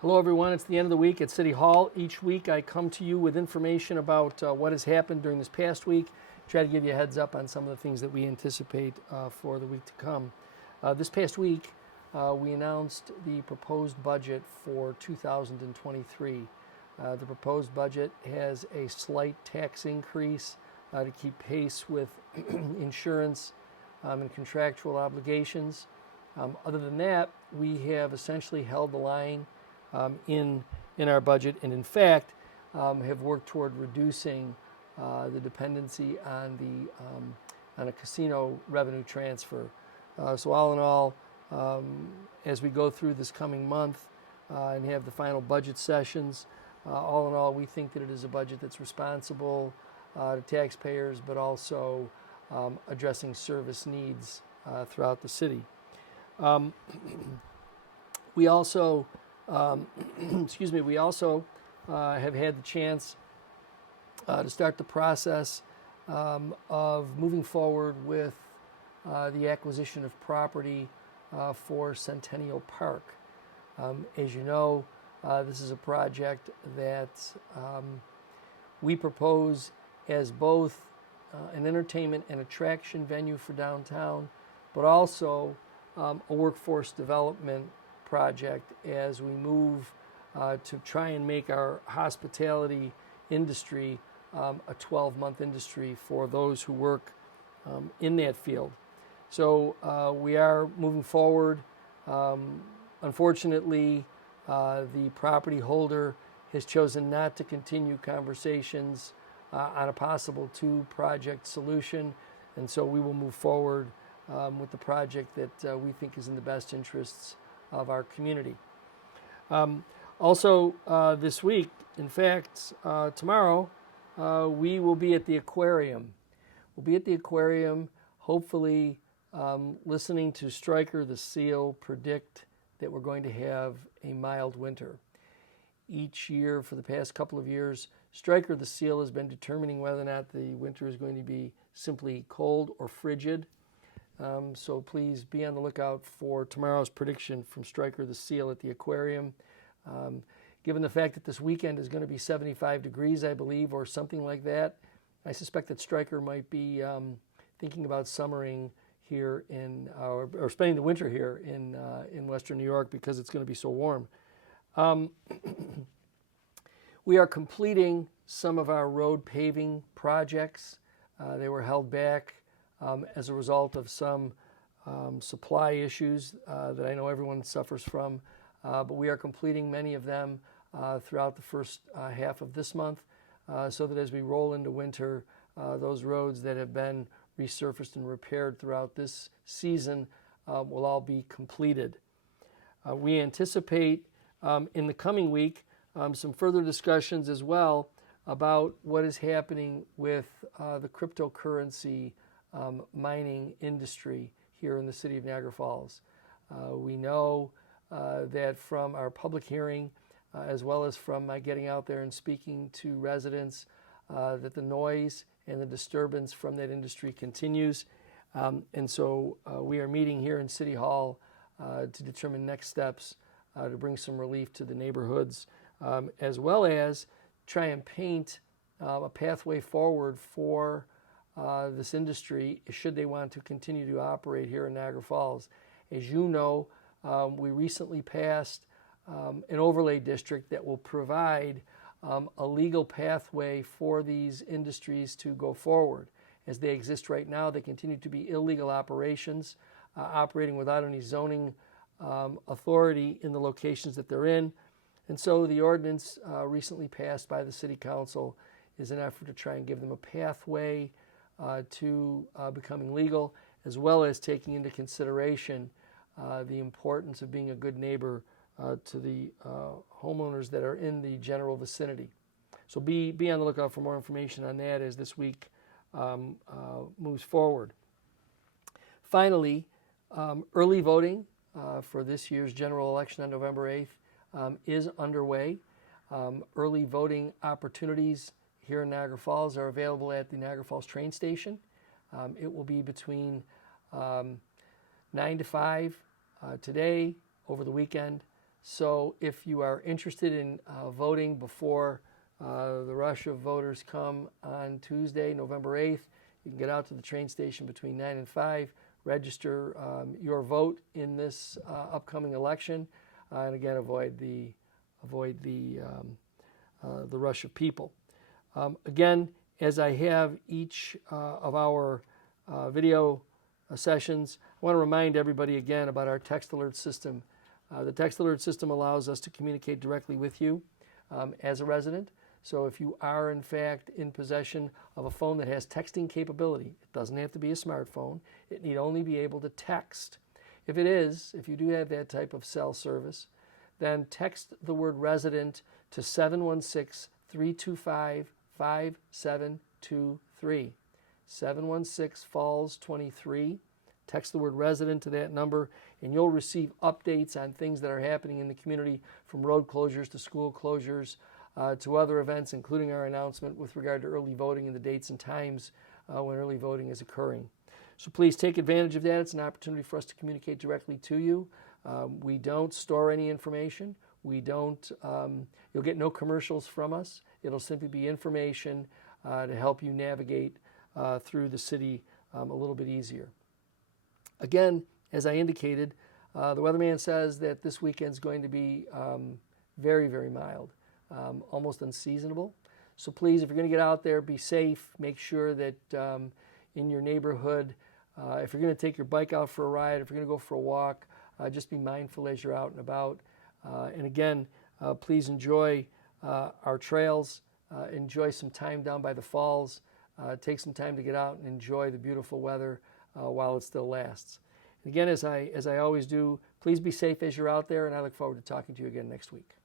Hello everyone, it's the end of the week at City Hall. Each week I come to you with information about what has happened during this past week, try to give you a heads up on some of the things that we anticipate for the week to come. This past week we announced the proposed budget for 2023. The proposed budget has a slight tax increase to keep pace with insurance and contractual obligations. Other than that, we have essentially held the line in our budget, and in fact have worked toward reducing the dependency on a casino revenue transfer. So all in all, as we go through this coming month and have the final budget sessions, all in all, we think that it is a budget that's responsible to taxpayers, but also addressing service needs throughout the city. We also we also have had the chance to start the process of moving forward with the acquisition of property for Centennial Park. As you know, this is a project that we propose as both an entertainment and attraction venue for downtown, but also a workforce development project as we move to try and make our hospitality industry a 12-month industry for those who work in that field. So we are moving forward. Unfortunately, the property holder has chosen not to continue conversations on a possible two-project solution, and so we will move forward with the project that we think is in the best interests of our community. Also this week, in fact, tomorrow, we will be at the aquarium. We'll be at the aquarium, hopefully listening to Stryker the seal predict that we're going to have a mild winter. Each year for the past couple of years, Stryker the seal has been determining whether or not the winter is going to be simply cold or frigid. So please be on the lookout for tomorrow's prediction from Stryker the seal at the aquarium. Given the fact that this weekend is going to be 75 degrees, I believe, or something like that, I suspect that Stryker might be thinking about summering here or spending the winter here in Western New York because it's going to be so warm. We are completing some of our road paving projects. They were held back as a result of some supply issues that I know everyone suffers from, but we are completing many of them throughout the first half of this month, so that as we roll into winter, those roads that have been resurfaced and repaired throughout this season will all be completed. We anticipate in the coming week some further discussions as well about what is happening with the cryptocurrency mining industry here in the city of Niagara Falls. We know that from our public hearing, as well as from my getting out there and speaking to residents, that the noise and the disturbance from that industry continues. And so we are meeting here in City Hall to determine next steps to bring some relief to the neighborhoods, as well as try and paint a pathway forward for this industry should they want to continue to operate here in Niagara Falls. As you know, we recently passed an overlay district that will provide a legal pathway for these industries to go forward. As they exist right now, they continue to be illegal operations, operating without any zoning authority in the locations that they're in. And so the ordinance recently passed by the City Council is an effort to try and give them a pathway to becoming legal, as well as taking into consideration the importance of being a good neighbor to the homeowners that are in the general vicinity. So be on the lookout for more information on that as this week moves forward. Finally, early voting for this year's general election on November 8th is underway. Early voting opportunities here in Niagara Falls are available at the Niagara Falls train station. It will be between 9 to 5 today, over the weekend, So if you are interested in voting before the rush of voters come on Tuesday, November 8th, you can get out to the train station between 9 and 5, register your vote in this upcoming election, and again, avoid the rush of people. Again, as I have each of our video sessions, I want to remind everybody again about our text alert system. The text alert system allows us to communicate directly with you as a resident. So if you are in fact in possession of a phone that has texting capability, it doesn't have to be a smartphone, it need only be able to text. If you do have that type of cell service, then text the word resident to 716-325-5723. 716 Falls 23. Text the word resident to that number, and you'll receive updates on things that are happening in the community, from road closures to school closures to other events, including our announcement with regard to early voting and the dates and times when early voting is occurring. So please take advantage of that. It's an opportunity for us to communicate directly to you. We don't store any information. You'll get no commercials from us. It'll simply be information to help you navigate through the city a little bit easier. Again, as I indicated, the weatherman says that this weekend's going to be very, very mild, almost unseasonable. So please, if you're going to get out there, be safe. Make sure that in your neighborhood, if you're going to take your bike out for a ride, if you're going to go for a walk, just be mindful as you're out and about. And again, please enjoy our trails. Enjoy some time down by the falls. Take some time to get out and enjoy the beautiful weather while it still lasts. And again, as I always do, please be safe as you're out there, and I look forward to talking to you again next week.